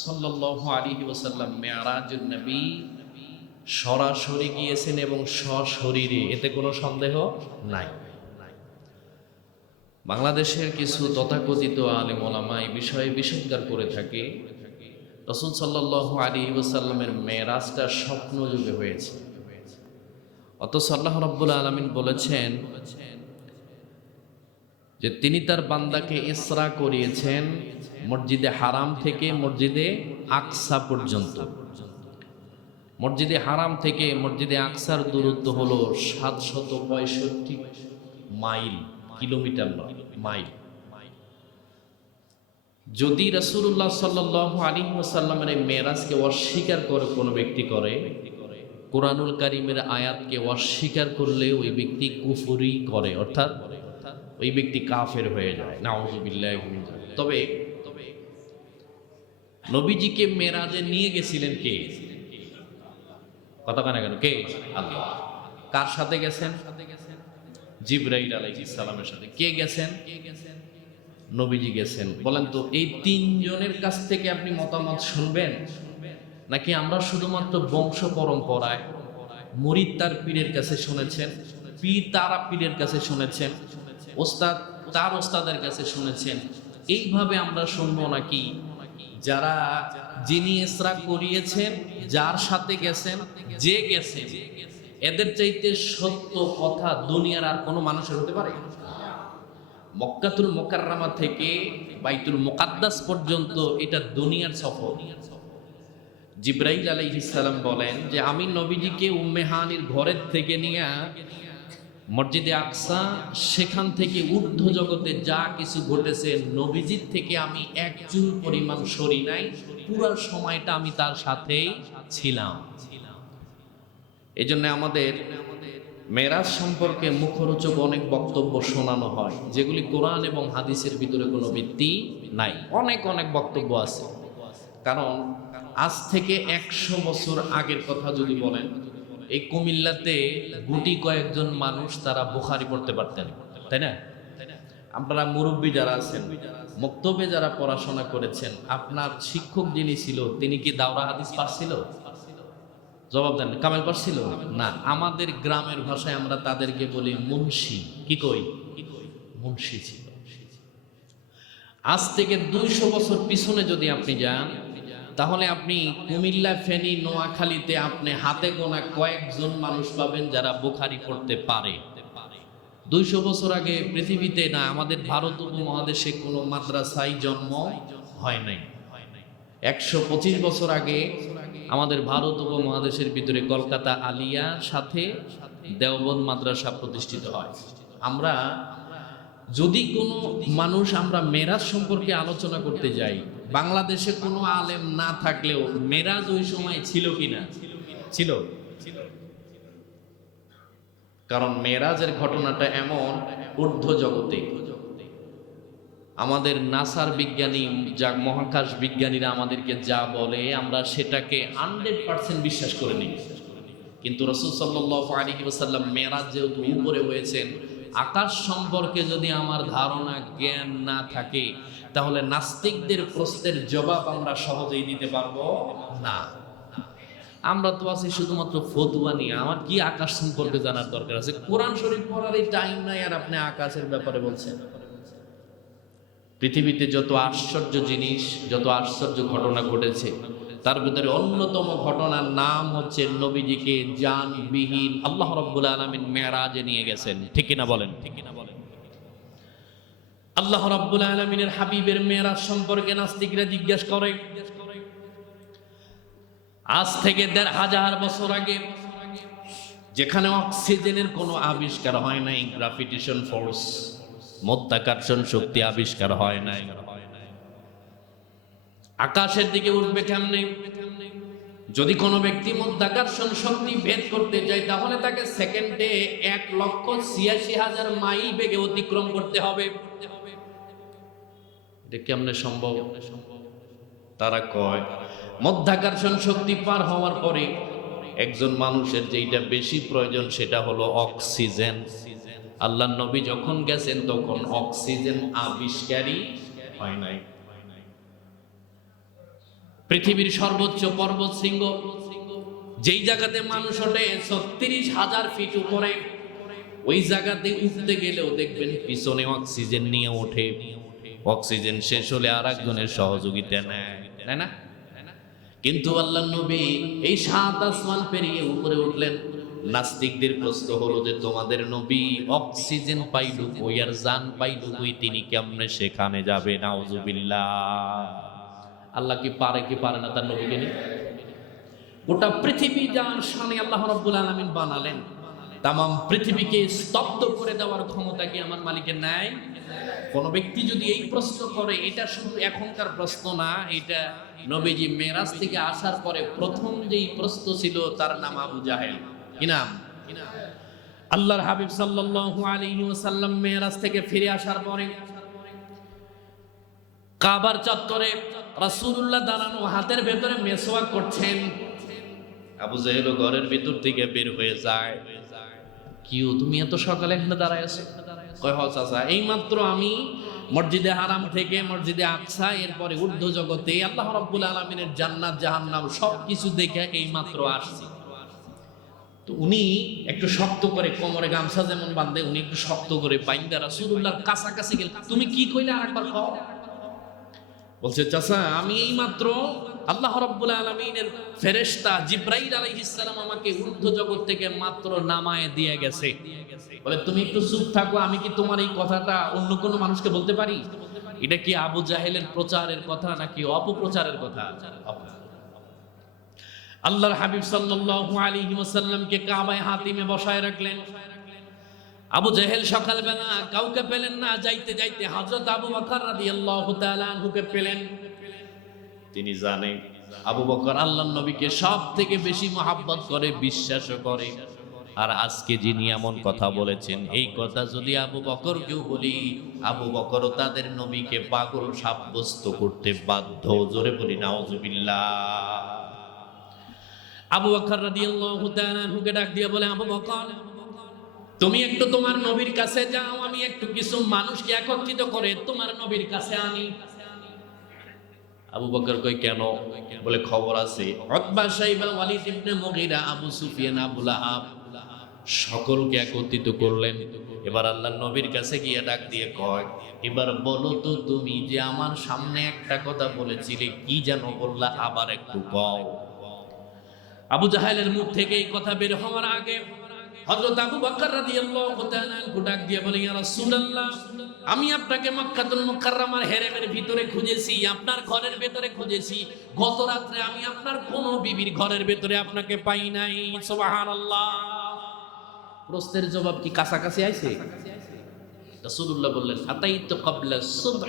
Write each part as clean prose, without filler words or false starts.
সাল্লাল্লাহু আলাইহি ওয়াসাল্লাম মেরাজুন নবী সরাসরি গিয়েছেন এবং সশরীরে, এতে কোনো সন্দেহ নাই। বাংলাদেশের কিছু তথাকথিত আলেম ওলামা এই বিষয়ে বিষোদ্গার করে থাকে রাসূল সাল্লাল্লাহু আলাইহি ওয়াসাল্লামের মেরাজটা স্বপ্ন যুগে হয়েছে, অথচ আল্লাহ রাব্বুল আলামিন বলেছেন যে তিনি তার বান্দাকে ইসরা করিয়েছেন মসজিদে হারাম থেকে মসজিদে আকসা পর্যন্ত। মসজিদে হারাম থেকে মসজিদে আকসার দূরত্ব হলো 765 মাইল, কিলোমিটার নয়, মাইল। যদি রাসূলুল্লাহ সাল্লাল্লাহু আলাইহি ওয়াসাল্লামের মেরাজকে অস্বীকার করে কোনো ব্যক্তি করে, কোরআনুল কারীমের আয়াতকে অস্বীকার করলে ওই ব্যক্তি কুফরি করে, অর্থাৎ ওই ব্যক্তি কাফের হয়ে যায়, নাউযুবিল্লাহি মিন যালিক। তবে নবীজিকে মেরাজে নিয়ে গেছিলেন কে? কথা কানে কেন? কে? আল্লাহ। কার সাথে গেছেন? জিবরাইল আলাইহিস সালামের সাথে। কে গেছেন? নবীজি গেছেন। বলেন তো, এই তিনজনের কাছ থেকে আপনি মতামত শুনবেন, নাকি আমরা শুধুমাত্র বংশ পরম্পরায় মুরিদ তার পীরের কাছে শুনেছেন, পীর তারা পীরের কাছে শুনেছেন, ওস্তাদ তার ওস্তাদের কাছে শুনেছেন, এইভাবে আমরা শুনবো? নাকি যারা যিনি ইসরা করিয়েছেন, যার সাথে গেছেন, যে গেছেন, এদের চাইতে সত্য কথা দুনিয়ার আর কোনো মানুষের হতে পারে? মক্কাতুল মুকাররমা থেকে বাইতুল মুকাদ্দাস পর্যন্ত এটা দুনিয়ার সফর। জিবরাইল আলাইহিস সালাম বলেন যে আমি নবীজিকে উম্মে হানির ঘরের থেকে নিয়ে মসজিদে আকসা, সেখান থেকে ঊর্ধ্ব জগতে যা কিছু ঘটেছে নবীজির থেকে আমি এক চুল পরিমাণ সরি নাই, পুরো সময়টা আমি তার সাথেই ছিলাম। এই জন্য আমাদের মেরাজ সম্পর্কে মুখরোচক অনেক বক্তব্য শোনানো হয়, যেগুলি কোরআন এবং হাদিসের ভিতরে কোনো ভিত্তি নাই। অনেক অনেক বক্তব্য আছে। কারণ আজ থেকে 100 বছর আগের কথা যদি বলেন, এই কুমিল্লাতে গুটি কয়েকজন মানুষ তারা বুখারী পড়তে পারতেন, তাই না? আপনারা মুরব্বী যারা আছেন, মক্তবে যারা পড়াশোনা করেছেন, আপনার শিক্ষক যিনি ছিল তিনি কি দাওরা হাদিস পারছিল? জবাব দেন। কামেল পারছিল না। আমাদের গ্রামের ভাষায় আমরা তাদেরকে বলি মুন্সি। কি কই? মুন্সি ছিল। আজ থেকে 200 বছর পিছনে যদি আপনি যান, তাহলে আপনি কুমিল্লা, ফেনী, নোয়াখালীতে আপনি হাতে গোনা কয়েকজন মানুষ পাবেন যারা বুখারী পড়তে পারে। 200 বছর আগে পৃথিবীতে না, আমাদের ভারত উপমহাদেশে কোনো মাদ্রাসায় জন্ম হয় নাই। 125 বছর আগে আমাদের ভারত উপমহাদেশের ভিতরে কলকাতা আলিয়ার সাথে দেওবন্দ মাদ্রাসা প্রতিষ্ঠিত হয়। আমরা যদি কোনো মানুষ আমরা মেরাজ সম্পর্কে আলোচনা করতে যাই, বাংলাদেশে কোনো আলেম না থাকলেও মেরাজ ওই সময় ছিল কিনা? ছিল। কারণ মেরাজের ঘটনাটা এমন, ঊর্ধ্ব জগতে আমাদের নাসার বিজ্ঞানী, যা মহাকাশ বিজ্ঞানীরা আমাদেরকে যা বলে আমরা সেটাকে 100% বিশ্বাস করে নিই। কিন্তু রাসূল সাল্লাল্লাহু আলাইহি ওয়াসাল্লাম মেরাজ যেহেতু উপরে হয়েছেন, আকাশ সম্পর্কে যদি আমার ধারণা জ্ঞান না থাকে, তাহলে নাস্তিকদের প্রশ্নের জবাব আমরা সহজেই দিতে পারবো না। আমরা তো আছি শুধুমাত্র ফতোয়া নিয়ে। আমার কি আকাশ সম্পর্কে জানার দরকার আছে? কোরআন শরীফ পড়ার এই টাইম নাই, আর আপনি আকাশের ব্যাপারে বলছেন। পৃথিবীতে যত আশ্চর্য জিনিস, যত আশ্চর্য ঘটনা ঘটেছে, তার ভিতরে অন্যতম ঘটনার নাম হচ্ছে নবীজিকে জানবিহীন আল্লাহ রাব্বুল আলামিন মেরাজে নিয়ে গেছেন। ঠিক কিনা বলেন? আল্লাহ রাব্বুল আলামিনের হাবিবের মেরাজ সম্পর্কে নাস্তিকরা জিজ্ঞাসা করে, আজ থেকে 1500 বছর আগে, যেখানে অক্সিজেনের কোনো আবিষ্কার হয় নাই, গ্রাভিটেশন ফোর্স, মধ্যাকর্ষণ শক্তি আবিষ্কার হয় নাই, আকাশের দিকে উঠবে কেমনে? যদি কোনো ব্যক্তি মধ্যাকর্ষণ শক্তি ভেদ করতে যায়, তাহলে তাকে সেকেন্ডে 1,86,000 মাইল বেগে অতিক্রম করতে হবে। এটা কেমনে সম্ভব? তারা কয়, মধ্যাকর্ষণ শক্তি পার হওয়ার পরে একজন মানুষের যেটা বেশি প্রয়োজন সেটা হলো অক্সিজেন। আল্লাহর নবী যখন গেছেন তখন অক্সিজেন আবিষ্কারই হয় নাই। পৃথিবীর সর্বোচ্চ পর্বত শৃঙ্গ, যেই জায়গাতে মানুষ ওঠে 36,000 ফিট উপরে, ওই জায়গাতে উঠতে গেলেও দেখবেন পিছনে অক্সিজেন নিয়ে ওঠে। অক্সিজেন শেষ হলে আর একজনের সহযোগিতা নেয়, তাই না? কিন্তু আল্লাহর নবী এই 7 আসমান পেরিয়ে উপরে উঠলেন। নাস্তিকদের প্রশ্ন হলো যে তোমাদের নবী অক্সিজেন পাইলো কই আর জান পাইলো কই, তিনি কেমনে সেখানে যাবে? নাউজুবিল্লাহ। আল্লাহ কি পারে না তার নবীকে নিয়ে? গোটা পৃথিবী যার শানে আল্লাহ রাব্বুল আলামিন বানালেন, তামাম পৃথিবীকে স্তব্ধ করে দেওয়ার ক্ষমতা কি আমার মালিকের নাই? কোন ব্যক্তি যদি এই প্রশ্ন করে, এটা শুধু এখনকার প্রশ্ন না, এটা নবীজি মেরাজ থেকে আসার পরে প্রথম যেই প্রশ্ন ছিল তার নাম আবু জাহেল। কি নাম? আল্লাহর হাবিব সাল্লাল্লাহু আলাইহি ওয়াসাল্লাম মেরাজ থেকে ফিরে আসার পরে কাবার চত্বরে রাসূলুল্লাহ দাঁড়ানো, হাতের ভেতরে মেসওয়াক করছেন। আবু জাহেল ঘরের ভিতর থেকে বের হয়ে যায়। কিউ, তুমি এত সকালে এখানে দাঁড়ায় আছো? কয়, হ চাচা, এইমাত্র আমি মসজিদে হারাম থেকে মসজিদে আকসা, এরপরে ঊর্ধ্ব জগতে আল্লাহ রাব্বুল আলামিনের জান্নাত জাহান্নাম সবকিছু দেখে এইমাত্র আসছি। তো উনি একটু শক্ত করে কোমরে গামছা যেমন বাঁধে, উনি একটু শক্ত করে বাইন্দা রাসূলুল্লাহর কাছাকাছি গেল। তুমি কি কইলে আরেকবার কও। বলছে, চাচা, আমি এইমাত্র আল্লাহ রাব্বুল আলামিনের ফেরেশতা জিবরাইল আলাইহিস সালাম আমাকে ঊর্ধ্ব জগৎ থেকে মাত্র নামায়ে দিয়ে গেছে। বলে, তুমি একটু চুপ থাকো, আমি কি তোমার এই কথাটা অন্য কোনো মানুষকে বলতে পারি? এটা কি আবু জাহেলের প্রচারের কথা নাকি অপপ্রচারের কথা? আল্লাহর হাবিব সাল্লাল্লাহু আলাইহি ওয়াসাল্লামকে কাবায়ে হাতিমে বসায় রাখলেন। আবু জাহেল সকালবেলা কাউকে পেলেন না, যাইতে যাইতে হযরত আবু বকর রাদিয়াল্লাহু তাআলা আনহুকে পেলেন। তিনি জানেন আবু বকর আল্লাহর নবীকে সবথেকে বেশি মহব্বত করে, বিশ্বাসও করে। আর আজকে যিনি এমন কথা বলেছেন, এই কথা যদি আবু বকরকেও বলি, আবু বকরও তাদের নবীকে পাগল সাব্যস্ত করতে বাধ্য। জোরে বলি নাউজুবিল্লাহ। আবু বকর রাদিয়াল্লাহু তাআলা আনহুকে ডাক দিয়ে বলে, আবু বকর, তুমি একটু তোমার নবীর কাছে যাও, আমি একটু কিছু মানুষকে একত্রিত করে তোমার নবীর কাছে আনি। আবু বকর কই, কেন? বলে, খবর আছে উতবা, শাইবা, ওয়ালিদ ইবনে মুগীরা, আবু সুফিয়ান, আবু লাহাব সকলকে একত্রিত করলেন। এবার আল্লাহর নবীর কাছে গিয়ে ডাক দিয়ে কয়, এবার বলো তো তুমি যে আমার সামনে একটা কথা বলেছিলে, কি যেন বললা, আবার একটু কও। আবু জাহেলের মুখ থেকে এই কথা বের হওয়ার আগে হযরত আবু বকর রাদিয়াল্লাহু তাআলা আনহু ডাক দিয়ে বলে, ইয়া রাসূলুল্লাহ, আমি আপনাকে মক্কাতুল মুকাররমার হেরেমের ভিতরে খুঁজেছি, আপনার ঘরের ভিতরে খুঁজেছি। গত রাতে আমি আপনার কোন বিবির ঘরের ভিতরে আপনাকে পাই নাই। সুবহানাল্লাহ। প্রশ্নের জবাব কি কাছাকাছি আইছে? রাসূলুল্লাহ বললেন, আতাইতু ক্বাবলা সুবহ,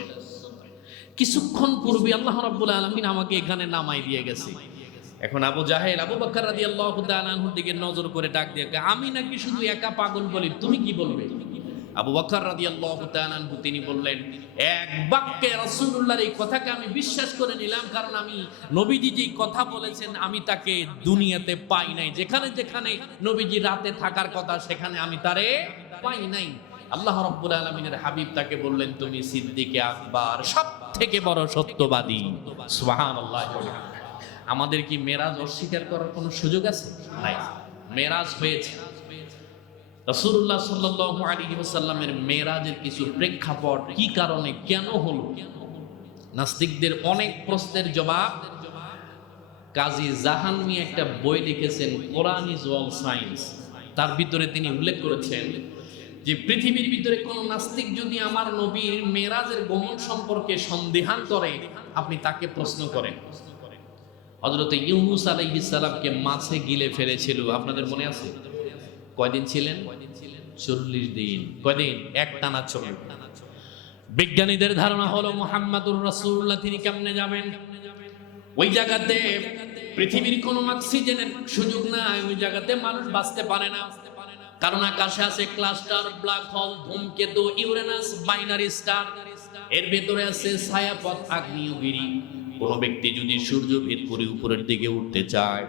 কিছুক্ষণ পূর্বে আল্লাহ রাব্বুল আলামিন আমাকে এখানে নামাই দিয়ে গেছে। এখন আবু জাহেল আবু বকর রাদিয়াল্লাহু তাআলা আনহুর দিকে নজর করে ডাক দিয়ে, আমি নাকি শুধু একা পাগল বলি, তুমি কি বলবে? আবু বকর রাদিয়াল্লাহু তাআলা আনহু তিনি বললেন, এক বাক্যে রাসূলুল্লাহর এই কথাকে আমি বিশ্বাস করে নিলাম, কারণ আমি নবীজি যেই কথা বলেছেন আমি তাকে দুনিয়াতে পাই নাই। যেখানে যেখানে নবীজি রাতে থাকার কথা সেখানে আমি তারে পাই নাই। আল্লাহ রাব্বুল আলামিনের হাবিব তাকে বললেন, তুমি সিদ্দিকে আকবার, সবথেকে বড় সত্যবাদী। সুবহানাল্লাহ। আমাদের কি মেরাজ অস্বীকার করার কোনো সুযোগ আছে? নাই। মেরাজ হয়েছে। রাসূলুল্লাহ সাল্লাল্লাহু আলাইহি ওয়াসাল্লামের মেরাজের কিছু প্রেক্ষাপট, কি কারণে, কেন হলো, নাস্তিকদের অনেক প্রশ্নের জবাব কাজী জাহানমী একটা বই লিখেছেন, কোরআন ইজ অল সায়েন্স। তার ভিতরে তিনি উল্লেখ করেছেন যে পৃথিবীর ভিতরে কোন নাস্তিক যদি আমার নবীর মেরাজের গমন সম্পর্কে সন্দেহান করে, আপনি তাকে প্রশ্ন করেন। হযরত ইউনূস আলাইহিস সালামকে মাছে গিলে ফেলেছিল, আপনাদের মনে আছে? কয়দিন ছিলেন? 40 দিন। কয়দিন? একটানা 40। বিজ্ঞানীদের ধারণা হলো মুহাম্মাদুর রাসূলুল্লাহ তিনি কেমনে যাবেন? ওই জায়গাতে পৃথিবীর কোনো অক্সিজেনের সুযোগ নাই, ওই জায়গাতে মানুষ বাঁচতে পারে না। কারণ আকাশে আছে ক্লাস্টার, ব্ল্যাক হোল, ধূমকেতু, ইউরেনাস, বাইনারি স্টার, এর ভেতরে আছে ছায়াপথ, আগ্নেয়গিরি। কোন ব্যক্তি যদি সূর্য ভেদ করে উপরের দিকে উঠতে চায়,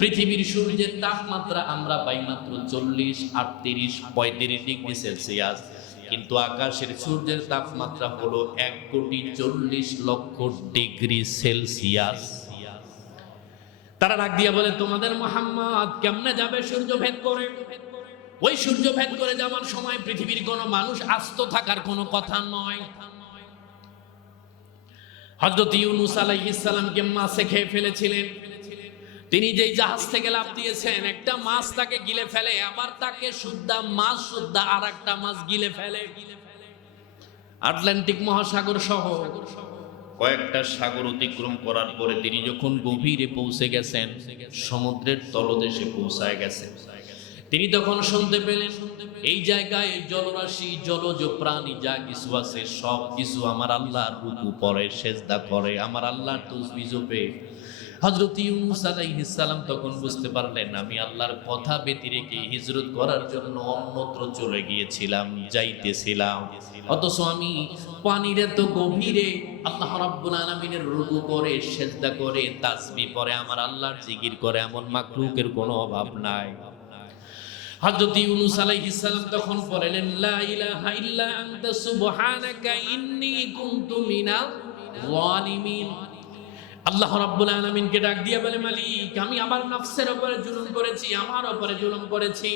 পৃথিবীর সূর্যের তাপমাত্রা আমরা পাই মাত্র 40, 38, 35 ডিগ্রি সেলসিয়াস, কিন্তু আকাশের সূর্যের তাপমাত্রা হলো 1,40,00,000 ডিগ্রি সেলসিয়াস। তারা ডাক দিয়া বলে, তোমাদের মুহাম্মদ কেমনে যাবে সূর্য ভেদ করে? ওই সূর্য ভেদ করে যাওয়ার সময় পৃথিবীর কোনো মানুষ আস্ত থাকার কোনো কথা নয়। হযরত ইউনূস আলাইহিস সালামকে মাছে খেয়ে ফেলেছিলেন। তিনি যেই জাহাজ থেকে লাফ দিয়েছেন, একটা মাছ তাকে গিলে ফেলে, আবার তাকে মাছ সুদ্ধা আর একটা মাছ গিলে ফেলে। আটলান্টিক মহাসাগর সহ কয়েকটা সাগর অতিক্রম করার পরে তিনি যখন গভীরে পৌঁছে গেছেন, সমুদ্রের তলদেশে পৌঁছায় গেছেন, তিনি তখন শুনতে পেলেন এই জায়গায় জলরাশি, জলজ প্রাণী যা কিছু আছে সব কিছু আমার আল্লাহর রুকু পড়ে, সেজদা করে, আমার আল্লাহর তাসবিহ জপে। হযরত ইউনূস আলাইহিস সালাম তখন বুঝতে পারলেন, আমি আল্লাহর কথা ব্যতিরেকে হিজরত করার জন্য অন্যত্র চলে গিয়েছিলাম, যাইতেছিলাম, অথচ আমি পানির এত গভীরে আল্লাহ রাব্বুল আলামিনের রুকু করে, সেজদা করে, তাসবিহ পড়ে, আমার আল্লাহর জিকির করে, এমন মাখলুকের কোনো অভাব নাই। হযরত ইউনূস আলাইহিস সালাম তখন বললেন, লা ইলাহা ইল্লা আনতা সুবহানাকা ইন্নী কুনতু মিনাল যালিমিন। আল্লাহ রাব্বুল আলামিনকে ডাক দিয়ে বলে, মালিক, আমি আমার নফসের উপরে জুলুম করেছি, আমার উপরে জুলুম করেছি,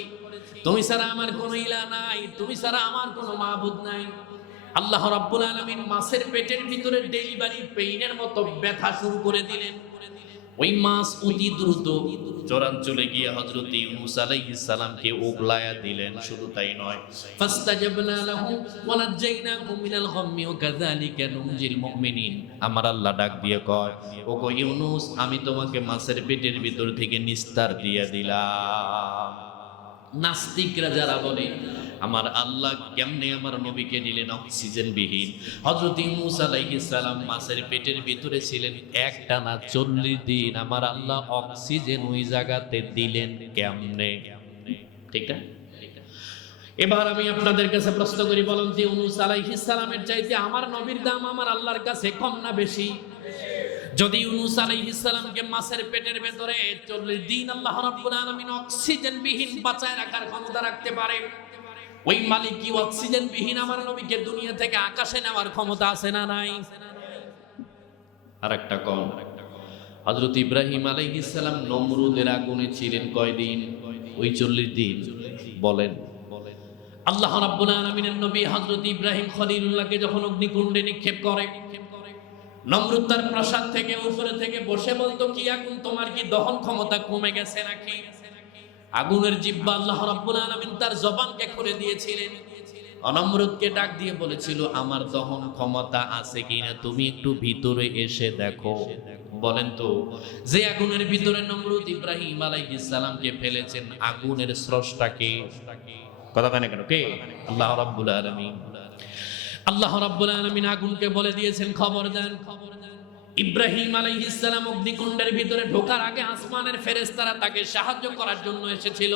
তুমি ছাড়া আমার কোনো ইলাহ নাই, তুমি ছাড়া আমার কোনো মাবুদ নাই। আল্লাহ রাব্বুল আলামিন মাছের পেটের ভিতরে ডেলিভারি পেইনের মতো ব্যথা শুরু করে দিলেন। ওই মাছ অতি দ্রুত চরাঞ্চলে গিয়ে হযরত ইউনূস আলাইহিস সালামকে ওগলায়া দিলেন। শুধু তাই নয়, ফাস্তাজাবনা লাহু ওয়া নাজ্জাইনাকুম মিনাল গাম্মি ওয়া কাযালিকা নুনজিল মুমিনিন। আমার আল্লাহ ডাক দিয়ে কয়, ওগো ইউনূস, আমি তোমাকে মাছের পেটের ভিতর থেকে নিস্তার দিয়ে দিলাম। নাস্তিকরা যারা বলে আমার আল্লাহ কেমনে আমার নবীকে দিলেন অক্সিজেন বিহীন, হযরত ইউনূস আলাইহিস সালাম মাছের পেটের ভিতরে ছিলেন একটানা 40 দিন, আমার আল্লাহ অক্সিজেন ওই জায়গাতে দিলেন কেমনে? ঠিক না? এবার আমি আপনাদের কাছে প্রশ্ন করি, বলুন যে ইউনূস আলাইহিস সালামের চাইতে আমার নবীর দাম আমার আল্লাহর কাছে কম না বেশি? যদি ইউনূস আলাইহিস সালামকে মাছের পেটের ভেতরে 40 দিন আল্লাহ রাব্বুল আলামিন অক্সিজেন বিহীন বাঁচায় রাখার ক্ষমতা রাখতে পারে, ওই মালিক কি অক্সিজেন বিহীন আমার নবীকে দুনিয়া থেকে আকাশে নেওয়ার ক্ষমতা আছে না নাই? আরেকটা কোন, হযরত ইব্রাহিম আলাইহিস সালাম নমরুদের আগুনে ছিলেন কয়দিন? ওই 40 দিন। বলেন, আল্লাহ রাব্বুল আলামিনের নবী হযরত ইব্রাহিম খলিলুল্লাহকে যখন অগ্নিকুণ্ডে নিক্ষেপ করে, নমরুদ তার প্রাসাদ থেকে উপরে থেকে বসে বলতো, কি আগুন, তোমার কি দহন ক্ষমতা কমে গেছে নাকি? আগুনের জিহ্বা আল্লাহ রাব্বুল আলামিন তার জবানকে খুলে দিয়েছিলেন। নমরুদকে ডাক দিয়ে বলেছিল, আমার দহন ক্ষমতা আছে কিনা তুমি একটু ভিতরে এসে দেখো। বলেন তো, যে আগুনের ভিতরে নমরুদ ইব্রাহিম আলাইহিস সালামকে ফেলেছেন, আগুনের স্রষ্টাকে? কথা কেন কেন কে? আল্লাহ রাব্বুল আলামিন। আল্লাহ রাব্বুল আলামিন আগুনকে বলে দিয়েছেন, খবর দেন। ইব্রাহিম আলাইহিস সালাম অগ্নিকুণ্ডের ভিতরে ঢোকার আগে আসমানের ফেরেশতারা তাকে সাহায্য করার জন্য এসেছিল।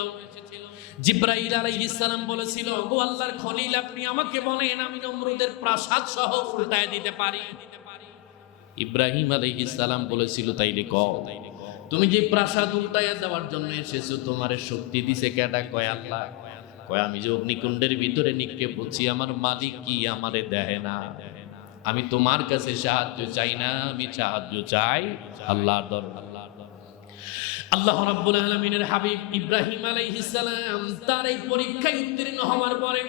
জিবরাইল আলাইহিস সালাম বলেছিল, ও আল্লাহর খলিল, আপনি আমাকে বলেন আমি নমরুদের প্রাসাদ সহ উল্টায় দিতে পারি। ইব্রাহিম আলাইহিস সালাম বলেছিল, তাইলে কও, তুমি যে প্রাসাদ উল্টায়া দেওয়ার জন্য এসেছো, তোমারে শক্তি দিছে কেডা? কয় আল্লাহ। কয় আমি যে অগ্নিকুণ্ডের ভিতরে নিক্ষেপ হচ্ছি, আমার মালিক কি আমারে দেয় না? আমি তোমার কাছে সাহায্য চাই না, আমি সাহায্য চাই আল্লাহর দরবারে। আল্লাহ রাব্বুল আলামিনের হাবিব ইব্রাহিম আলাইহিস সালাম তার এই পরীক্ষায় উত্তীর্ণ হওয়ার পরে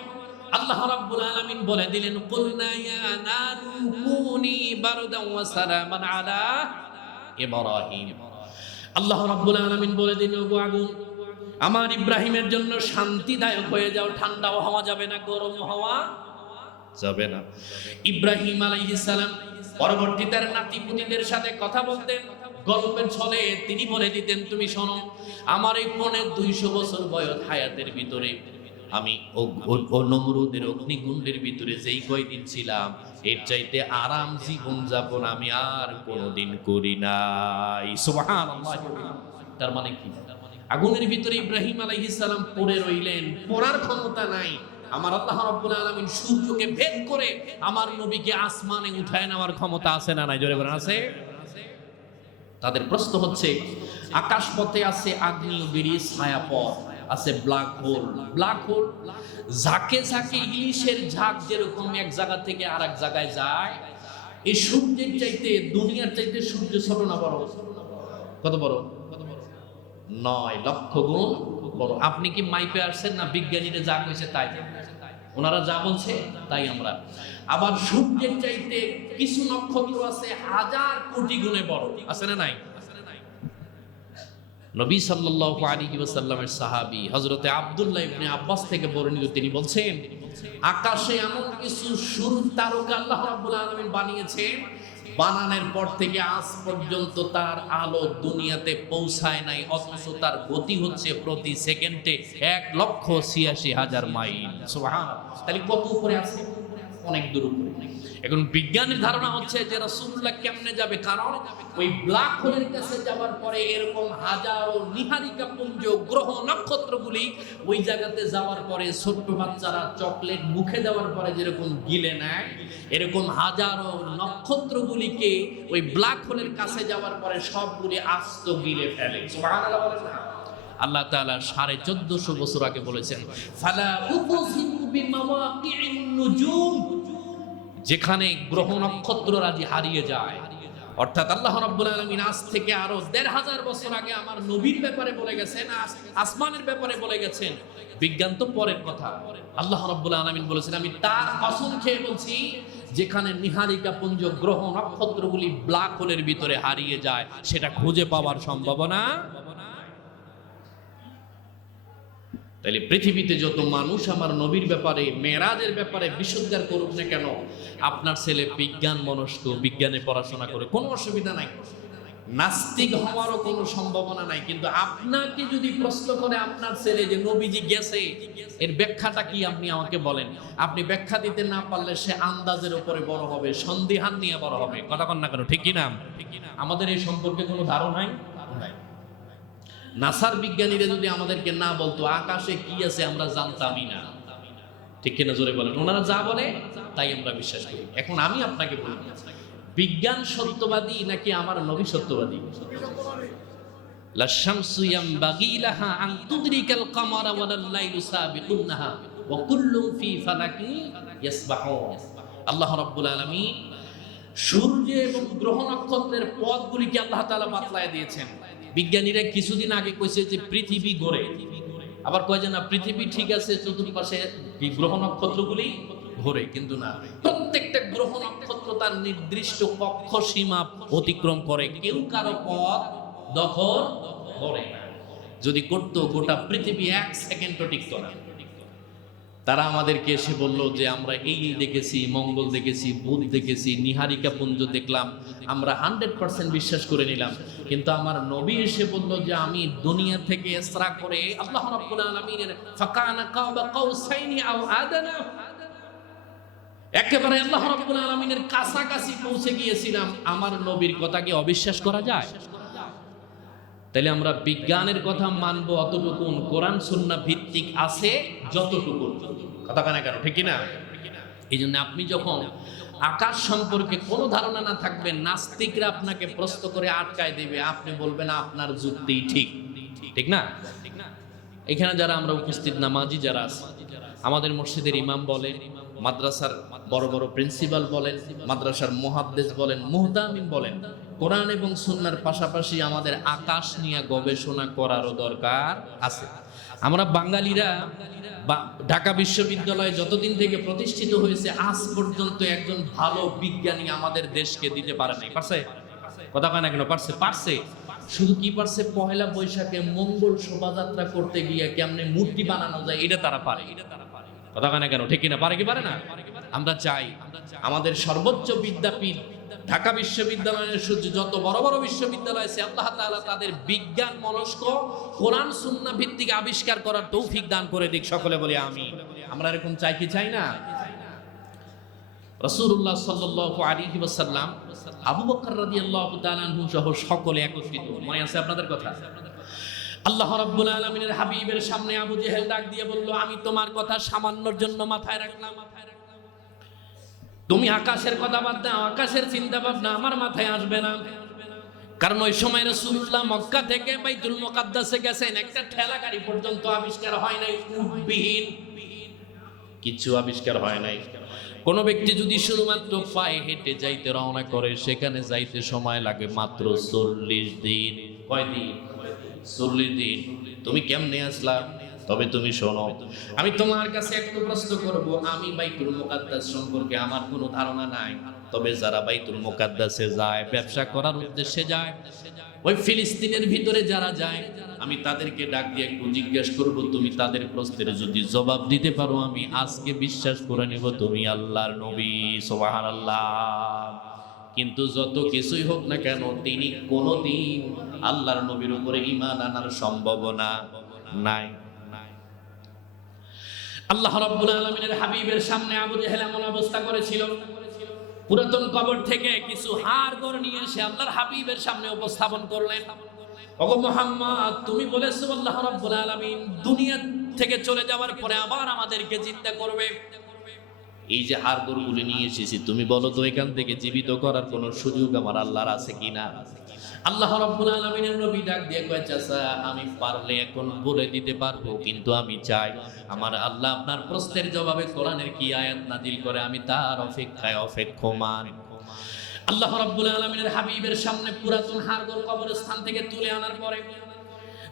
আল্লাহ রাব্বুল আলামিন বলে দিলেন, কুলনা ইয়া নারু কুনি বারদান ওয়া সালামান আলা ইব্রাহিম। আল্লাহ রাব্বুল আলামিন বলে দিলেন, ও আগুন, আমার ইব্রাহিমের জন্য শান্তিদায়ক হয়ে যাও, ঠান্ডাও হওয়া যাবে না, গরম হওয়া যাবে না। ইব্রাহিম আলাইহিস সালাম পরবর্তী তার নাতিপুতিদের সাথে কথা বলতেন, গল্পের ছলে তিনি বলে দিতেন, তুমি শোনো, আমার এই 200 বছর বয়স হায়াতের ভিতরে আমি নমরুদের অগ্নিকুণ্ডের ভিতরে যেই কয়দিন ছিলাম, এর চাইতে আরাম জীবন যাপন আমি আর কোনোদিন করি নাই। সুবহানাল্লাহ। তার মানে কি? আগুনের ভিতরে ইব্রাহিম আলাইহিস সালাম পড়ে রইলেন, পড়ার ক্ষমতা নাই। আমার আল্লাহ রাব্বুল আলামিন সূর্যকে ভেদ করে আমার নবীকে আসমানে উঠায় নেওয়ার ক্ষমতা আছে না নাই? জোরে বলেন, আছে। তাদের প্রশ্ন হচ্ছে, আকাশ পথে আছে আগ্নেয়গিরি, ছায়াপথ আছে, ব্ল্যাক হোল। ব্ল্যাক হোল ঝাঁকে ঝাঁকে ইলিশের ঝাঁক যেরকম এক জায়গা থেকে আর এক জায়গায় যায়, এই সূর্যের চাইতে, দুনিয়ার চাইতে সূর্য ছোট না বড়? কত বড়? 9 লক্ষ গুণ বড়। আপনি কি মাইপে আসছেন না বিজ্ঞানীরা যা কইছে তাই? ওনারা যা বলছে তাই আমরা। আবার সূর্যের চাইতে কিছু নক্ষত্র আছে হাজার কোটি গুণে বড়, আছে না নাই? নবী সাল্লাল্লাহু আলাইহি ওয়াসাল্লামের সাহাবী হযরতে আব্দুল্লাহ ইবনে আব্বাস থেকে বর্ণিত, তিনি বলছেন আকাশে এমন কিছু সূর্য তারকা আল্লাহ রাব্বুল আলামিন বানিয়েছেন, বানানোর পর থেকে আজ পর্যন্ত তার আলো দুনিয়াতে পৌঁছায় নাই, অথচ তার গতি হচ্ছে প্রতি সেকেন্ডে 1,86,000 মাইল। সুবহানাল্লাহ। তাহলে কত উপরে আছে? অনেক দূর উপরে। এখন বিজ্ঞানের ধারণা হচ্ছে যে রাসূলুল্লাহ কেমনে যাবে, কারণ ওই ব্ল্যাক হোলের কাছে যাওয়ার পরে এরকম হাজারো নিহারিকা পুঞ্জ গ্রহ নক্ষত্রগুলি ওই জায়গাতে যাওয়ার পরে ছোট্ট বাচ্চারা চকলেট মুখে দেওয়ার পরে যেরকম গিলে নেয়, এরকম হাজারো নক্ষত্রগুলিকে ওই ব্ল্যাক হোলের কাছে যাওয়ার পরে সবগুলি আস্ত গিলে ফেলে। সুবহানাল্লাহ বলেন না? আল্লাহ তাআলা 1450 বছর আগে বলেছেন ফালা উকসিমু বিমাওয়াকিন নুজুম, যেখানে গ্রহ নক্ষত্ররাজি হারিয়ে যায়। অর্থাৎ আল্লাহ রাব্বুল আলামিন আজ থেকে আরো 1500 বছর আগে আমার নবীর ব্যাপারে বলে গেছেন, আসমানের ব্যাপারে বলে গেছেন। বিজ্ঞান তো পরের কথা। আল্লাহ রাব্বুল আলামিন বলেছেন আমি তার কসম খেয়ে বলছি, যেখানে নিহারিকা পুঞ্জ গ্রহ নক্ষত্রগুলি ব্ল্যাক হোলের ভিতরে হারিয়ে যায়, সেটা খুঁজে পাওয়ার সম্ভাবনা। তাইলে পৃথিবীতে যত মানুষ আমার নবীর ব্যাপারে, মেরাজের ব্যাপারে বিশুদ্ধার করুক না কেন, আপনার ছেলে বিজ্ঞান মনস্ক, বিজ্ঞানে পড়াশোনা করে, কোনো অসুবিধা নাই, নাস্তিক হওয়ারও কোনো সম্ভাবনা নাই। কিন্তু আপনাকে যদি প্রশ্ন করে আপনার ছেলে যে নবীজি গেছে, এর ব্যাখ্যাটা কি আপনি আমাকে বলেন, আপনি ব্যাখ্যা দিতে না পারলে সে আন্দাজের উপরে বড় হবে, সন্দিহান নিয়ে বড় হবে। কথা কন না কেন? ঠিক কি না? আমাদের এই সম্পর্কে কোনো ধারণাই নাই। নাসার বিজ্ঞানীরা যদি আমাদেরকে না বলতো আকাশে কি আছে আমরা জানতামই না, ঠিক কিনা? জোরে বলেন। ওনারা যা বলে তাই আমরা বিশ্বাস করি। এখন আমি আপনাকে বলি, বিজ্ঞান সত্যবাদী নাকি আমার নবী সত্যবাদী? লা শামসু ইয়ামবাগি লাহা আন তুদরিকাল কামারা ওয়ালাল লাইলু সাবিকুনহা ওয়া কুল্লুম ফি ফালাকি ইয়াসবাহুন। আল্লাহ রাব্বুল আলামিন সূর্য এবং গ্রহ নক্ষত্রের পথগুলিকে আল্লাহ তাআলা বাতলায় দিয়েছেন। বিজ্ঞানীরা কিছুদিন আগে কইছে যে পৃথিবী ঘোরে, আবার কয় যে না পৃথিবী ঠিক আছে, চতুর্পাশে গ্রহ নক্ষত্রগুলি ঘোরে, কিন্তু না, প্রত্যেকটা গ্রহ নক্ষত্র তার নির্দিষ্ট কক্ষ সীমা অতিক্রম করে, কেউ কারো পথ দখল করে না। যদি করতো গোটা পৃথিবী 1 সেকেন্ডও টিকতো না। তারা আমাদেরকে এসে বলল যে আমরা এই দেখেছি, মঙ্গল দেখেছি, বুধ দেখেছি, নিহারিকা পুঞ্জ দেখলাম, আমরা 100% বিশ্বাস করে নিলাম। কিন্তু আমার নবী এসে বলল যে আমি দুনিয়া থেকে ইসরা করে আল্লাহ রাব্বুল আলামিনের ফাকানা কাবা কাউসাইনি আও আদানা, একেবারে আল্লাহ রাব্বুল আলামিনের কাছাকাছি পৌঁছে গিয়েছিলাম। আমার নবীর কথা কি অবিশ্বাস করা যায়? তাইলে আমরা বিজ্ঞানের কথা মানবো অতটুকু কোরআন সুন্নাহ ভিত্তিক আছে যতটুকু। কথা কানে কেন? ঠিক না? এই জন্য আপনি যখন আকাশ সম্পর্কে কোনো ধারণা না থাকবেন, নাস্তিকরা আপনাকে প্রশ্ন করে আটকায় দেবে, আপনি বলবেন আপনার যুক্তি ঠিক, ঠিক না? এখানে যারা আমরা উপস্থিত নামাজি যারা আছে, আমাদের মসজিদের ইমাম বলেন, মাদ্রাসার বড় বড় প্রিন্সিপাল বলেন, মাদ্রাসার মুহাদ্দিস বলেন, মুহতামিম বলেন, কোরআন এবং সুন্নাহর পাশাপাশি আমাদের আকাশ নিয়ে গবেষণা করারও দরকার আছে। আমরা বাঙালিরা ঢাকা বিশ্ববিদ্যালয় যতদিন থেকে প্রতিষ্ঠিত হয়েছে আজ পর্যন্ত একজন ভালো বিজ্ঞানী আমাদের দেশকে দিতে পারে নাই। পারছে? কথা কয় না কেন? পারছে? পারছে। শুধু কি পারছে? পহেলা বৈশাখে মঙ্গল শোভাযাত্রা করতে গিয়ে কেমনে মূর্তি বানানো যায় এটা তারা পারে। কথা কয় না কেন? ঠিক কিনা? পারে কি পারে না? আমরা চাই আমাদের সর্বোচ্চ বিদ্যাপীঠ ঢাকা বিশ্ববিদ্যালয়ের সূর্য যত বড় বড় বিশ্ববিদ্যালয় আছে, আল্লাহ তাআলা তাদের বিজ্ঞান মনস্ক কোরআন সুন্নাহ ভিত্তিক আবিষ্কার করার তৌফিক দান করে দিক। সকলে বলি আমিন। আমরা এরকম চাই কি চাই না? রাসূলুল্লাহ সাল্লাল্লাহু আলাইহি ওয়াসাল্লাম আবু বকর রাদিয়াল্লাহু তাআলা আনহু সহ সকলে একত্রিত, মনে আছে আপনাদের কথা? আল্লাহ রাব্বুল আলামিনের হাবিবের সামনে আবু জেহেল ডাক দিয়ে বলল, আমি তোমার কথা সামান্যর জন্য মাথায় রাখলাম, তুমি আকাশের কথা বাদ দাও, আকাশের চিন্তা ভাবনা আমার মাথায় আসবে না। কারণ ওই সময় রাসূলুল্লাহ মক্কা থেকে বাইতুল মুকাদ্দাসে গেছেন, একটা ঠেলা গাড়ি পর্যন্ত আবিষ্কার হয় নাই, উটবিহীন কিছু আবিষ্কার হয় নাই। কোন ব্যক্তি যদি শুধুমাত্র পায়ে হেঁটে যাইতে রওনা করে, সেখানে যাইতে সময় লাগে মাত্র 40 দিন। কয় দিন? 40 দিন। তুমি কেমনে আসলা? তবে তুমি শোনো, আমি তোমার কাছে একটু প্রশ্ন করব। আমি বাইতুল মুকাদ্দাস সম্পর্কে আমার কোনো ধারণা নাই, তবে যারা বাইতুল মুকাদ্দাসে যায়, ব্যবসা করার উদ্দেশ্যে যায়, ওই ফিলিস্তিনের ভিতরে যারা যায়, আমি তাদেরকে ডাক দিয়ে একটু জিজ্ঞেস করব। তুমি তাদের প্রশ্নের যদি জবাব দিতে পারো, আমি আজকে বিশ্বাস করে নেব তুমি আল্লাহর নবী। সুবহানাল্লাহ। কিন্তু যত কিছুই হোক না কেন, তিনি কোনোদিন আল্লাহর নবীর উপরে ঈমান আনার সম্ভাবনা নাই। আল্লাহ রাব্বুল আলামিনের হাবিবের সামনে আবু জেহেল এমন অবস্থা করেছিল, পুরাতন কবর থেকে কিছু হাড়গোড় নিয়ে এসে আল্লাহর হাবিবের সামনে উপস্থাপন করলেন। ওগো মুহাম্মদ, তুমি বলেছো আল্লাহ রাব্বুল আলামিন দুনিয়া থেকে চলে যাওয়ার পরে আবার আমাদেরকে জিন্দা করবে। এই যে হাড়গোড়গুলি নিয়ে এসেছি, তুমি বলো তো এখান থেকে জীবিত করার কোনো সুযোগ আমার আল্লাহর আছে কিনা? আল্লাহ রাব্বুল আলামিনের নবী ডাক দিয়ে কয়, চাচা আমি পারলে এখন বলে দিতে পারবো, কিন্তু আমি চাই আমার আল্লাহ আপনার প্রশ্নের জবাবে কোরআনের কি আয়াত নাজিল করে আমি তার অপেক্ষায় অপেক্ষমান। আল্লাহ রাব্বুল আলামিনের হাবিবের সামনে পুরাতন হাড়গোড় কবরস্থান থেকে তুলে আনার পরে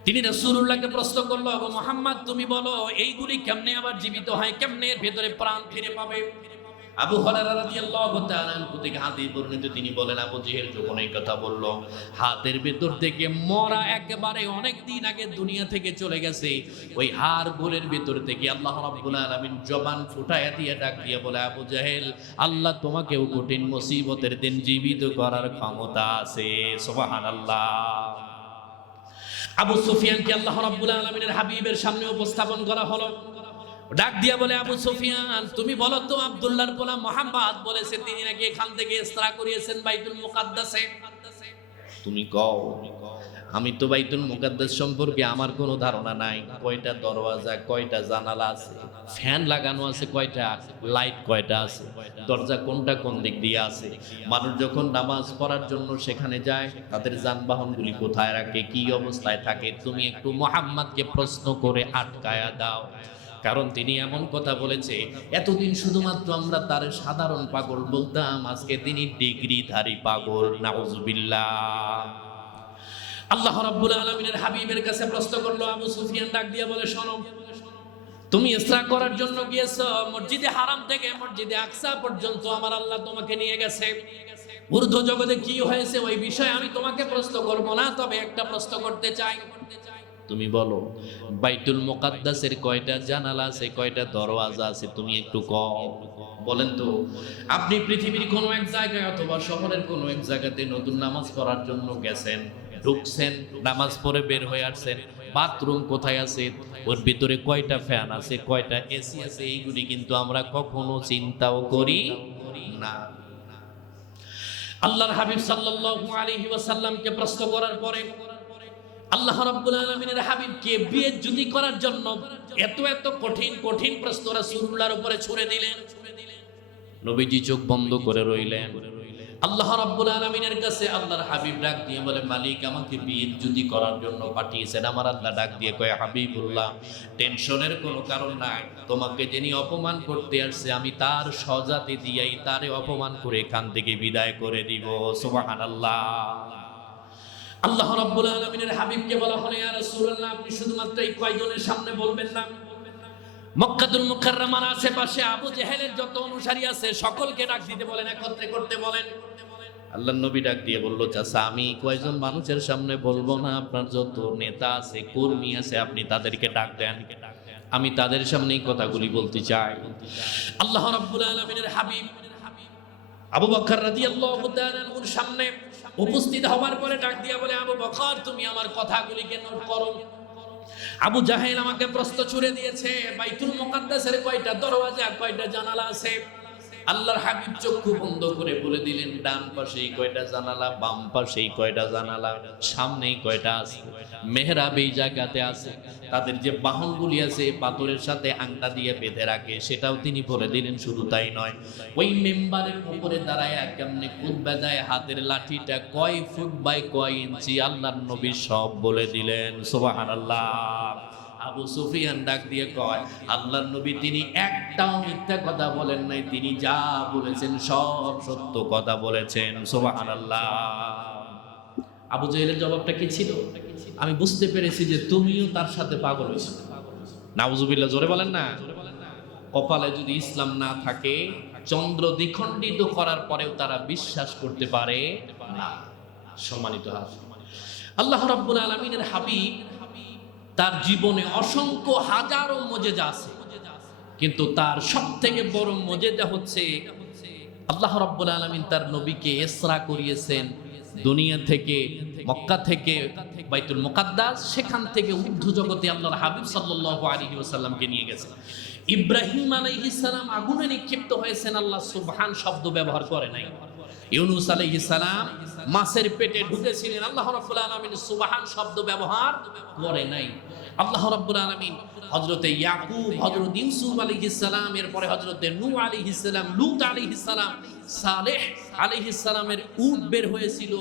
তিনি রাসূলুল্লাহকে প্রশ্ন করলো, ওগো মুহাম্মদ তুমি বলো এইগুলি কেমনে আবার জীবিত হয়, কেমনে এর ভেতরে প্রাণ ফিরে পাবে? আবু হুরায়রা রাদিয়াল্লাহু তাআলা আনহু থেকে হাদিস বর্ণিত, তিনি বলেন আবু জেহেল যখন এই কথা বলল, হাতের ভেতর থেকে মরা একেবারে অনেক দিন আগে দুনিয়া থেকে চলে গেছে ওই হাড়গোড়ের ভেতর থেকে আল্লাহ রাব্বুল আলামিন জবান ফুটায়া দিয়ে ডাক দিয়ে বলে, আবু জেহেল আল্লাহ তোমাকেও কঠিন মুসিবতের দিন জীবিত করার ক্ষমতা আছে। সুবহানাল্লাহ। আবু সুফিয়ানকে আল্লাহ রাব্বুল আলামিনের হাবিবের সামনে উপস্থাপন করা হলো। ডাক দিয়া বলে, আবু সুফিয়ান তুমি বলো তো আব্দুল্লাহর পোলা মুহাম্মদ বলেছে তিনি নাকি এখান থেকে ইসরা করিয়েছেন বাইতুল মুকাদ্দাসে। তুমি কও, আমি তো বাইতুল মুকাদ্দাস সম্পর্কে আমার কোনো ধারণা নাই। কয়টা দরওয়াজা, কয়টা জানালা আছে, ফ্যান লাগানো আছে কয়টা, লাইট কয়টা আছে, দরজা কোনটা কোন দিক দিয়ে আছে, মানুষ যখন নামাজ পড়ার জন্য সেখানে যায় তাদের যানবাহনগুলি কোথায় রাখে, কি অবস্থায় থাকে, তুমি একটু মুহাম্মদকে প্রশ্ন করে আটকায়া দাও। কারণ তিনি এমন কথা বলেছে, এতদিন শুধুমাত্র আমরা তার সাধারণ পাগল বলতাম, আজকে তিনি ডিগ্রিধারী পাগল। নাউজুবিল্লাহ। আল্লাহ রাব্বুল আলামিনের হাবিবের কাছে প্রশ্ন করলো। আবু সুফিয়ান ডাক দিয়ে বলে, শোনো তুমি ইসরা করার জন্য গিয়েছো মসজিদে হারাম থেকে মসজিদে আকসা পর্যন্ত আমার আল্লাহ তোমাকে নিয়ে গেছে। ঊর্ধ্ব জগতে কি হয়েছে ওই বিষয়ে আমি তোমাকে প্রশ্ন করব না, তবে একটা প্রশ্ন করতে চাই। তুমি বলো বাইতুল মুকাদ্দাসের কয়টা জানালা আছে, কয়টা দরওয়াজা আছে, তুমি একটু কও। বলেন তো, আপনি পৃথিবীর কোনো এক জায়গায় অথবা শহরের কোনো এক জায়গাতে নতুন নামাজ পড়ার জন্য গেছেন, ঢুকছেন, নামাজ পড়ে বের হয়ে আসছেন, বাথরুম কোথায় আছে, ওর ভিতরে কয়টা ফ্যান আছে, কয়টা এসি আছে, এইগুলি কিন্তু আমরা কখনো চিন্তাও করি না। আল্লাহর হাবিব সাল্লাল্লাহু আলাইহি ওয়াসাল্লামকে প্রশ্ন করার পরে আল্লাহ রাব্বুল আলামিনের হাবিবকে বিয়ে যদি করার জন্য এত এত কঠিন কঠিন প্রশ্ন রাসূলুল্লাহর উপরে ছুড়ে দিলেন। নবীজি চোখ বন্ধ করে রইলেন। আল্লাহ রাব্বুল আলামিনের কাছে আল্লাহর হাবিব ডাক দিয়ে বলে, মালিক আমাকে বিয়ে যদি করার জন্য পাঠিয়েছেন। আমার আল্লাহ ডাক দিয়ে কয়, হাবিবুল্লাহ টেনশনের কোনো কারণ নাই, তোমাকে যিনি অপমান করতে আসছে আমি তার সজাতি দিয়েই তারে অপমান করে এখান থেকে বিদায় করে দিব। সুবহানাল্লাহ। আল্লাহ রাব্বুল আলামিনের হাবিবকে বলা হলো, ইয়া রাসূলুল্লাহ আপনি শুধুমাত্র এই কয়জনের সামনে বলবেন না, মক্কাতুল মুকাররমার আশেপাশে আবু জেহেলের যত অনুসারী আছে সকলকে ডাক দিতে বলেন, একত্রে করতে বলেন। আল্লাহর নবী ডাক দিয়ে বলল, চাচা আমি কয়জন মানুষের সামনে বলবো না, আপনার যত নেতা আছে কর্মী আছে আপনি তাদেরকে ডাক দেন, আমি তাদের সামনেই কথাগুলি বলতে চাই। আল্লাহ রাব্বুল আলামিনের হাবিব আবু বকর রাদিয়াল্লাহু তাআলা ওর সামনে উপস্থিত হওয়ার পরে ডাক দিয়া বলে, আবু বকর তুমি আমার কথাগুলিকে নোট করো। আবু জাহেল আমাকে প্রশ্ন ছুড়ে দিয়েছে বাইতুল মুকাদ্দাসের কয়টা দরওয়াজা, কয়টা জানালা আছে। আল্লাহর হাবিব চক্ষু বন্ধ করে বলে দিলেন, ডান পাশেই কয়টা জানালা, বাম পাশেই কয়টা জানালা, সামনেই কয়টা আছে, মেহরাব এই জায়গাতে আছে, তাদের যে বাহনগুলি আছে পাথরের সাথে আংটা দিয়ে বেঁধে রাখে সেটাও তিনি বলে দিলেন। শুধু তাই নয়, ওই মেম্বারের উপরে দাঁড়ায় কেমনে খুতবা দেয়, হাতের লাঠিটা কয় ফুট বাই কয় ইঞ্চি, আল্লাহর নবী সব বলে দিলেন। সুবহানাল্লাহ। আবু সুফিয়ান ডাক দিয়ে কয়, আল্লাহর নবী তিনি একটাও মিথ্যা কথা বলেন নাই, তিনি যা বলেছেন সব সত্য কথা বলেছেন। সুবহানাল্লাহ। আবু জাহেলের জবাবটা কি ছিল? আমি বুঝতে পেরেছি যে তুমিও তার সাথে পাগল হয়েছো। নাউজুবিল্লাহ, জোরে বলেন না। কপালে যদি ইসলাম না থাকে, চন্দ্র দ্বিখণ্ডিত করার পরেও তারা বিশ্বাস করতে পারে না। সম্মানিত হাজির, আল্লাহ রাব্বুল আলামিনের হাবিব তার জীবনে অসংখ্য হাজারো মুজিজা আছে, কিন্তু তার সবথেকে বড় মুজিজা হচ্ছে আল্লাহ রাব্বুল আলামিন তার নবীকে ইসরা করিয়েছেন দুনিয়া থেকে, মক্কা থেকে বাইতুল মুকাদ্দাস, সেখান থেকে ঊর্ধ্ব জগতে আল্লাহর হাবিব সাল্লাল্লাহু আলাইহি ওয়াসাল্লামকে নিয়ে গেছেন। ইব্রাহিম আলাইহিস সালাম আগুনে নিক্ষিপ্ত হয়েছেন, আল্লাহ সুবহান শব্দ ব্যবহার করে নাই। ইউনূস আলাইহিস সালাম মাছের পেটে ঢুকেছিলেন, আল্লাহ রাব্বুল আলামিন সুবহান শব্দ ব্যবহার করে নাই। আল্লাহ রাব্বুল আলামিন হযরতে ইয়াকুব, হযরত ইউসুফ আলাইহিস সালাম, এরপরে হযরতে নূহ আলাইহিস সালাম, লূত আলাইহিস সালাম, সালেহ আলাইহিস সালামের উট বের হয়েছিল,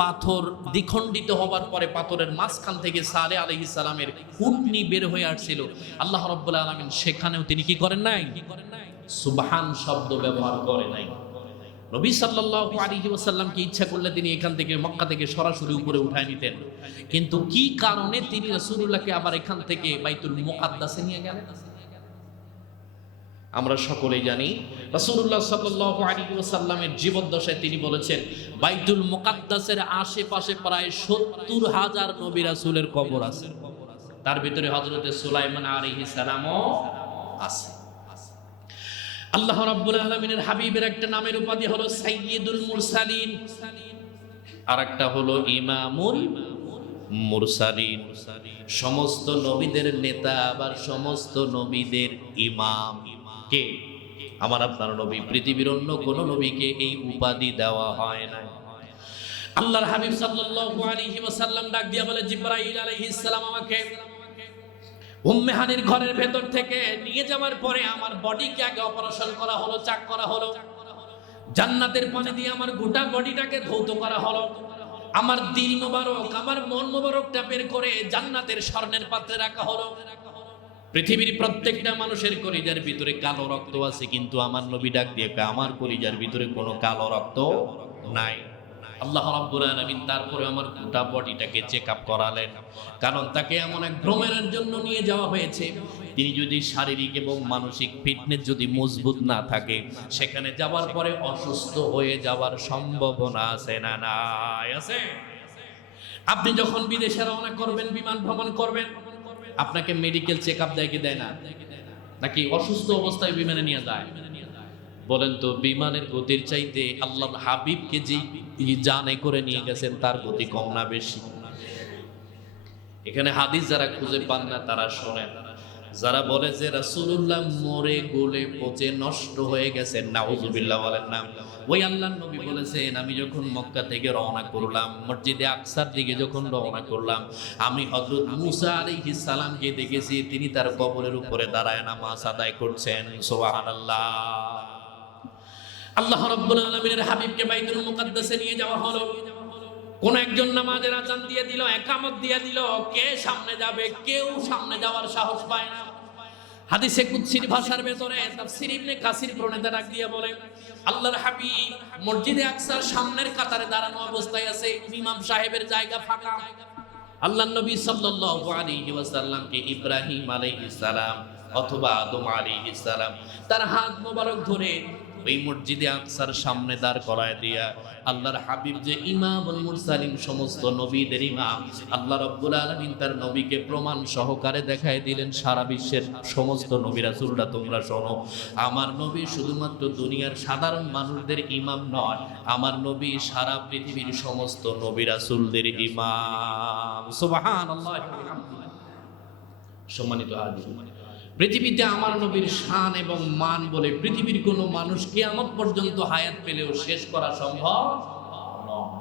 পাথর দ্বিখণ্ডিত হবার পরে পাথরের মাঝখান থেকে সালেহ আলাইহিস সালামের উটনি বের হয়ে আসছিল। আল্লাহ রাব্বুল আলামিন সেখানেও তিনি কি করেন নাই? সুবহান শব্দ ব্যবহার করে নাই। নবী সাল্লাল্লাহু আলাইহি ওয়াসাল্লামকে ইচ্ছা করলে তিনি এখান থেকে মক্কা থেকে সরাসরি উপরে উঠায় নিতেন, কিন্তু কি কারণে তিনি রাসূলুল্লাহকে আবার এখান থেকে বাইতুল মুকাদ্দাসে নিয়ে গেলেন? আমরা সকলেই জানি রাসূলুল্লাহ সাল্লাল্লাহু আলাইহি ওয়াসাল্লামের জীবদ্দশায় তিনি বলেছেন, বাইতুল মুকাদ্দাসের আশেপাশে প্রায় ৭০,০০০ নবী রাসূলের কবর আছে, তার ভিতরে হযরতে সুলাইমান আলাইহিস সালামও আছে। আল্লাহ রাব্বুল আলামিনের হাবিবের একটা নামের উপাধি হলো সাইয়্যিদুল মুরসালিন, আর একটা হলো ইমামুল মুরসালিন। সমস্ত নবীদের নেতা, আবার সমস্ত নবীদের ইমাম কে? আমার আপনার নবী। পৃথিবীর অন্য কোন নবীকে এই উপাধি দেওয়া হয় না। আল্লাহর হাবিব সাল্লাল্লাহু আলাইহি ওয়াসাল্লাম ডাক দিয়ে বলে, জিবরাইল আলাইহিস সালাম আমাকে উম্মে হানির ঘরের ভেতর থেকে নিয়ে যাওয়ার পরে আমার বডিকে আগে অপারেশন করা হলো, চাক করা হলো, জান্নাতের পানি দিয়ে আমার গোটা বডিটাকে ধৌত করা হলো, আমার দিল মোবারক, আমার মন মোবারকটা বের করে জান্নাতের স্বর্ণের পাত্রে রাখা হলো। পৃথিবীর প্রত্যেকটা মানুষের কলিজার ভিতরে কালো রক্ত আছে, কিন্তু আমার নবী ডাক দিয়ে আমার কলিজার ভিতরে কোনো কালো রক্ত নাই। আল্লাহ রাব্বুল আলামিন তারপরে আমার গোটা বডিটাকে চেকআপ করালেন, কারণ তাকে এমন এক ভ্রমণের জন্য নিয়ে যাওয়া হয়েছে, তিনি যদি শারীরিক এবং মানসিক ফিটনেস যদি মজবুত না থাকে, সেখানে যাওয়ার পরে অসুস্থ হয়ে যাওয়ার সম্ভাবনা আছে না নাই? আছে। আপনি যখন বিদেশে রওনা করবেন, বিমান ভ্রমণ করবেন, আপনাকে মেডিকেল চেকআপ দেয় কি দেয় না? নাকি অসুস্থ অবস্থায় বিমানে নিয়ে যায়? বলেন তো, বিমানের গতির চাইতে আল্লাহর হাবিবকে যে জানে করে নিয়ে গেছেন তার গতি কম না বেশি? এখানে হাদিস যারা খুঁজে পান না তারা শোনেন, যারা বলে যে রাসূলুল্লাহ মরে গলে পচে নষ্ট হয়ে গেছেন, নাউজুবিল্লাহ বলেন না। ওই আল্লাহর নবী বলেছেন, আমি যখন মক্কা থেকে রওনা করলাম, মসজিদে আকসার দিকে যখন রওনা করলাম, আমি হযরত মুসা আলাইহিস সালামকে দেখেছি, তিনি তার কবরের উপরে দাঁড়ায় নামাজ আদায় করছেন। সুবহানাল্লাহ। আল্লাহ রাব্বুল আলামিনের হাবিবকে বাইতুল মুকাদ্দাসে নিয়ে যাওয়া হলো। কোন একজন নামাজের আযান দিয়ে দিল, ইকামত দিয়ে দিল, কে সামনে যাবে? কেউ সামনে যাওয়ার সাহস পায় না। হাদিসে কুদসির ভাষার ভেতরে তাফসীর ইবনে কাসির প্রণেতা ডাক দিয়ে বলে, আল্লাহর হাবিব মসজিদে আকসার সামনের কাতারে দাঁড়ানো অবস্থায় আছে, ইমাম সাহেবের জায়গা ফাঁকা। আল্লাহর নবী সাল্লাল্লাহু আলাইহি ওয়াসাল্লামকে ইব্রাহিম আলাইহিস সালাম অথবা আদম আলাইহিস সালাম তার হাত মোবারক ধরে ওই মসজিদে আকসার সামনে দাঁড় করায় দিয়া আল্লাহর হাবিব যে ইমামুল মুরসালিন, সমস্ত নবীদের ইমাম, আল্লাহ রাব্বুল আলামিন তার নবীকে প্রমাণ সহকারে দেখায় দিলেন, সারা বিশ্বের সমস্ত নবী রাসূলরা তোমরা শোনো, আমার নবী শুধুমাত্র দুনিয়ার সাধারণ মানুষদের ইমাম নয়, আমার নবী সারা পৃথিবীর সমস্ত নবী রাসূলদের ইমাম। সুবহানাল্লাহ। সম্মানিত হাজির, পৃথিবীতে আমার নবীর শান এবং মান বলে পৃথিবীর কোনো মানুষ কিয়ামত পর্যন্ত হায়াত পেলেও শেষ করা সম্ভব নয়।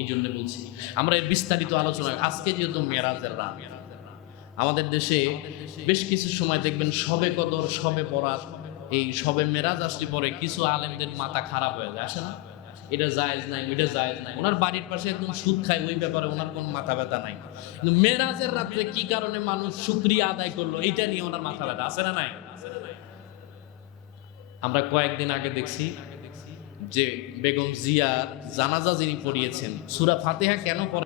এই জন্য বলছি, আমরা এর বিস্তারিত আলোচনা, আজকে যেহেতু মেরাজের রাত, আমাদের দেশে বেশ কিছু সময় দেখবেন শবে কদর, শবে বরাত, এই শবে মেরাজ আসলে পরে কিছু আলেমদের মাথা খারাপ হয়ে যায়, আসে না? এটা জায়েজ নাই, ওইটা জায়েজ নাই। ওনার বাড়ির পাশে একদম সুদ খায়, ওই ব্যাপারে ওনার কোনো মাথা ব্যথা নাই, কিন্তু মেরাজের রাত্রে কি কারণে মানুষ শুকরিয়া আদায় করলো এইটা নিয়ে ওনার মাথা ব্যথা আছে না নাই? আমরা কয়েকদিন আগে দেখছি যে বেগম জিয়ার জানাজা যিনি পড়িয়েছেন, সূরা ফাতিহা কেন পড়েন